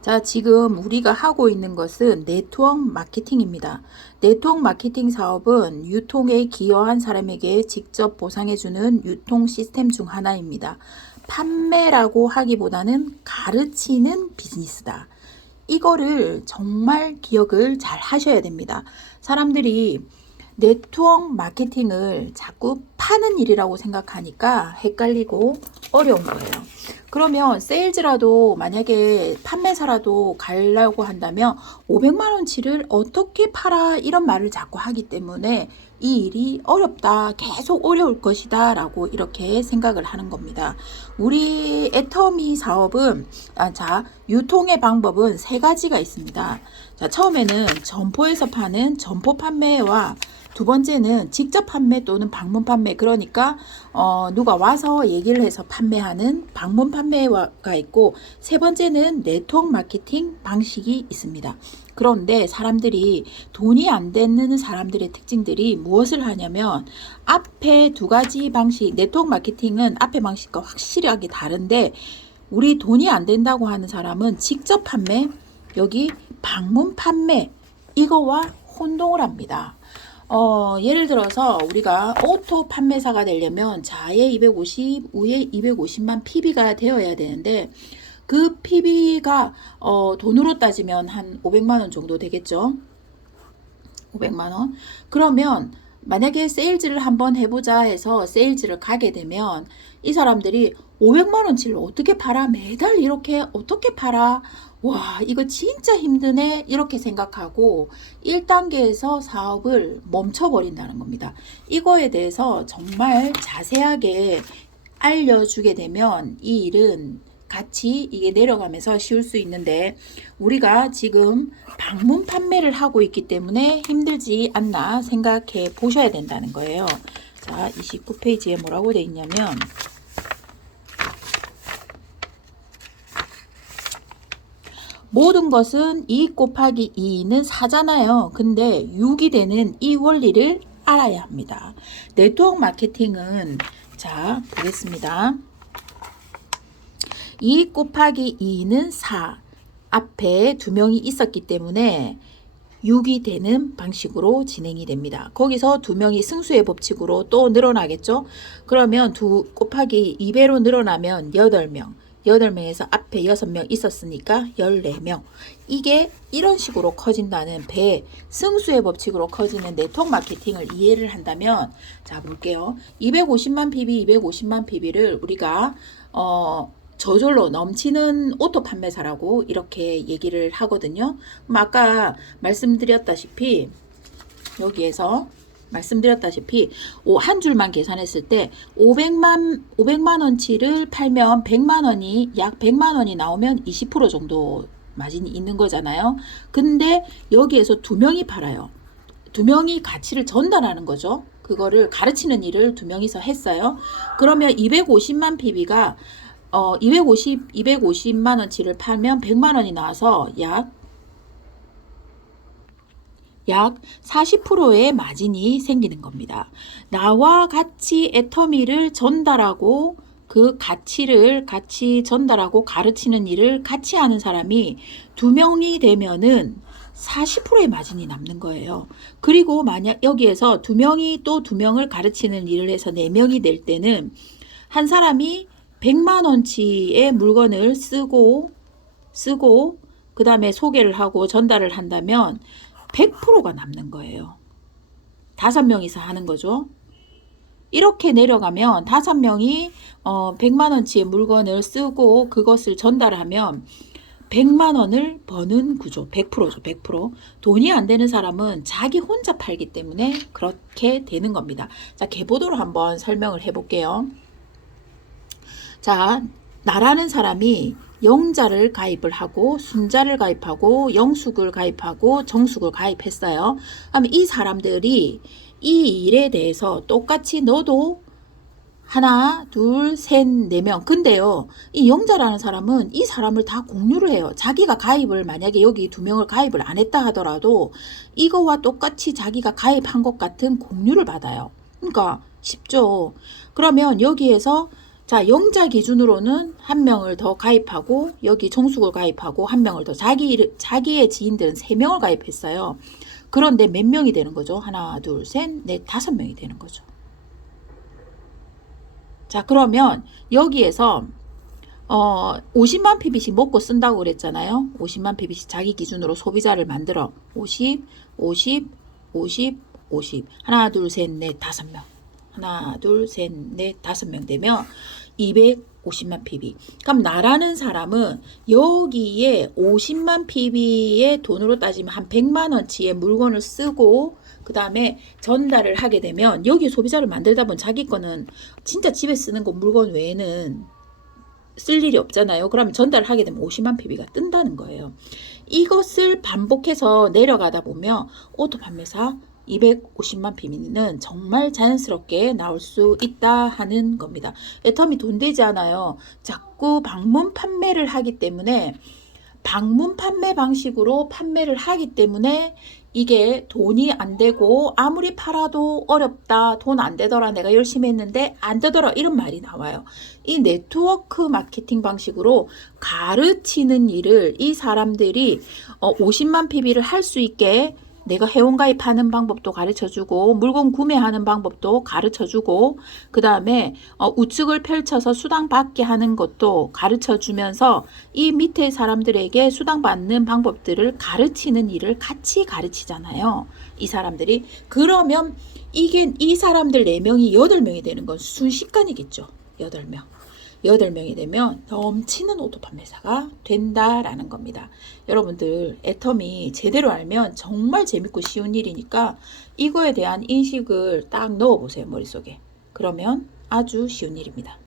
자, 지금 우리가 하고 있는 것은 네트워크 마케팅입니다. 네트워크 마케팅 사업은 유통에 기여한 사람에게 직접 보상해주는 유통 시스템 중 하나입니다. 판매라고 하기보다는 가르치는 비즈니스다. 이거를 정말 기억을 잘 하셔야 됩니다. 사람들이 네트워크 마케팅을 자꾸 파는 일이라고 생각하니까 헷갈리고 어려운 거예요. 그러면 세일즈라도 만약에 판매사라도 가려고 한다면 500만 원치를 어떻게 팔아 이런 말을 자꾸 하기 때문에 이 일이 어렵다, 계속 어려울 것이다 라고 이렇게 생각을 하는 겁니다. 우리 애터미 사업은 유통의 방법은 세 가지가 있습니다. 자, 처음에는 점포에서 파는 점포 판매와 두 번째는 직접 판매 또는 방문 판매, 그러니까 누가 와서 얘기를 해서 판매하는 방문 판매가 있고, 세 번째는 네트워크 마케팅 방식이 있습니다. 그런데 사람들이 돈이 안 되는 사람들의 특징들이 무엇을 하냐면, 앞에 두 가지 방식, 네트워크 마케팅은 앞에 방식과 확실하게 다른데, 우리 돈이 안 된다고 하는 사람은 직접 판매, 여기 방문 판매, 이거와 혼동을 합니다. 예를 들어서 우리가 오토 판매사가 되려면 좌에 250, 우에 250만 PB가 되어야 되는데, 그 PB가 돈으로 따지면 한 500만 원 정도 되겠죠. 500만 원. 그러면 만약에 세일즈를 한번 해보자 해서 세일즈를 가게 되면 이 사람들이 500만 원치를 어떻게 팔아? 매달 이렇게 어떻게 팔아? 와, 이거 진짜 힘드네 이렇게 생각하고 1단계에서 사업을 멈춰버린다는 겁니다. 이거에 대해서 정말 자세하게 알려주게 되면 이 일은 같이 이게 내려가면서 쉬울 수 있는데, 우리가 지금 방문 판매를 하고 있기 때문에 힘들지 않나 생각해 보셔야 된다는 거예요. 자, 29페이지에 뭐라고 돼 있냐면, 모든 것은 2 곱하기 2는 4잖아요. 근데 6이 되는 이 원리를 알아야 합니다. 네트워크 마케팅은, 자, 보겠습니다. 2 곱하기 2는 4. 앞에 두 명이 있었기 때문에 6이 되는 방식으로 진행이 됩니다. 거기서 두 명이 승수의 법칙으로 또 늘어나겠죠? 그러면 2 곱하기 2배로 늘어나면 8명. 8명에서 앞에 6명 있었으니까 14명. 이게 이런 식으로 커진다는 승수의 법칙으로 커지는 네트워크 마케팅을 이해를 한다면, 자, 볼게요. 250만 PB, 250만 PB를 우리가 저절로 넘치는 오토 판매사라고 이렇게 얘기를 하거든요. 그럼 아까 말씀드렸다시피 여기에서 말씀드렸다시피 한 줄만 계산했을 때 500만 원치를 팔면 100만 원이 약 100만 원이 나오면 20% 정도 마진이 있는 거잖아요. 근데 여기에서 두 명이 팔아요. 두 명이 가치를 전달하는 거죠. 그거를 가르치는 일을 두 명이서 했어요. 그러면 250만 PB가 250만 원치를 팔면 100만 원이 나와서 약 40%의 마진이 생기는 겁니다. 나와 같이 애터미를 전달하고 그 가치를 같이 전달하고 가르치는 일을 같이 하는 사람이 두 명이 되면은 40%의 마진이 남는 거예요. 그리고 만약 여기에서 두 명이 또 두 명을 가르치는 일을 해서 4명이 될 때는 한 사람이 100만 원치의 물건을 쓰고 그 다음에 소개를 하고 전달을 한다면 100%가 남는 거예요. 5명이서 하는 거죠. 이렇게 내려가면 5명이 100만 원치의 물건을 쓰고 그것을 전달하면 100만 원을 버는 구조, 100%죠, 100%. 돈이 안 되는 사람은 자기 혼자 팔기 때문에 그렇게 되는 겁니다. 자, 계보도로 한번 설명을 해볼게요. 자, 나라는 사람이 영자를 가입을 하고 순자를 가입하고 영숙을 가입하고 정숙을 가입했어요. 그럼 이 사람들이 이 일에 대해서 똑같이 너도 하나, 둘, 셋, 4명. 근데요, 이 영자라는 사람은 이 사람을 다 공유를 해요. 자기가 가입을 만약에 여기 2명을 가입을 안 했다 하더라도 이거와 똑같이 자기가 가입한 것 같은 공유를 받아요. 그러니까 쉽죠. 그러면 여기에서 자, 영자 기준으로는 한 명을 더 가입하고 여기 종숙을 가입하고 한 명을 더 자기의 지인들은 3명을 가입했어요. 그런데 몇 명이 되는 거죠? 하나, 둘, 셋, 넷, 5명이 되는 거죠. 자, 그러면 여기에서 50만 PB씩 먹고 쓴다고 그랬잖아요. 50만 PB씩 자기 기준으로 소비자를 만들어 50, 50, 50, 50 하나, 둘, 셋, 넷, 5명 하나, 둘, 셋, 넷, 5명 되면 250만 PB. 그럼 나라는 사람은 여기에 50만 PB의 돈으로 따지면 한 100만 원치의 물건을 쓰고 그 다음에 전달을 하게 되면 여기 소비자를 만들다 보면 자기 거는 진짜 집에 쓰는 거 물건 외에는 쓸 일이 없잖아요. 그러면 전달을 하게 되면 50만 PB가 뜬다는 거예요. 이것을 반복해서 내려가다 보면 오토 판매사 250만 PB는 정말 자연스럽게 나올 수 있다 하는 겁니다. 애터미 돈 되지 않아요. 자꾸 방문 판매를 하기 때문에 방문 판매 방식으로 판매를 하기 때문에 이게 돈이 안 되고 아무리 팔아도 어렵다, 돈 안 되더라, 내가 열심히 했는데 안 되더라 이런 말이 나와요. 이 네트워크 마케팅 방식으로 가르치는 일을 이 사람들이 50만 PB를 할 수 있게 내가 회원가입하는 방법도 가르쳐주고 물건 구매하는 방법도 가르쳐주고 그 다음에 우측을 펼쳐서 수당 받게 하는 것도 가르쳐주면서 이 밑에 사람들에게 수당 받는 방법들을 가르치는 일을 같이 가르치잖아요. 이 사람들이. 그러면 이게 이 사람들 4명이 8명이 되는 건 순식간이겠죠. 8명. 8명이 되면 넘치는 오토 판매사가 된다라는 겁니다. 여러분들 애터미 제대로 알면 정말 재밌고 쉬운 일이니까 이거에 대한 인식을 딱 넣어보세요. 머릿속에. 그러면 아주 쉬운 일입니다.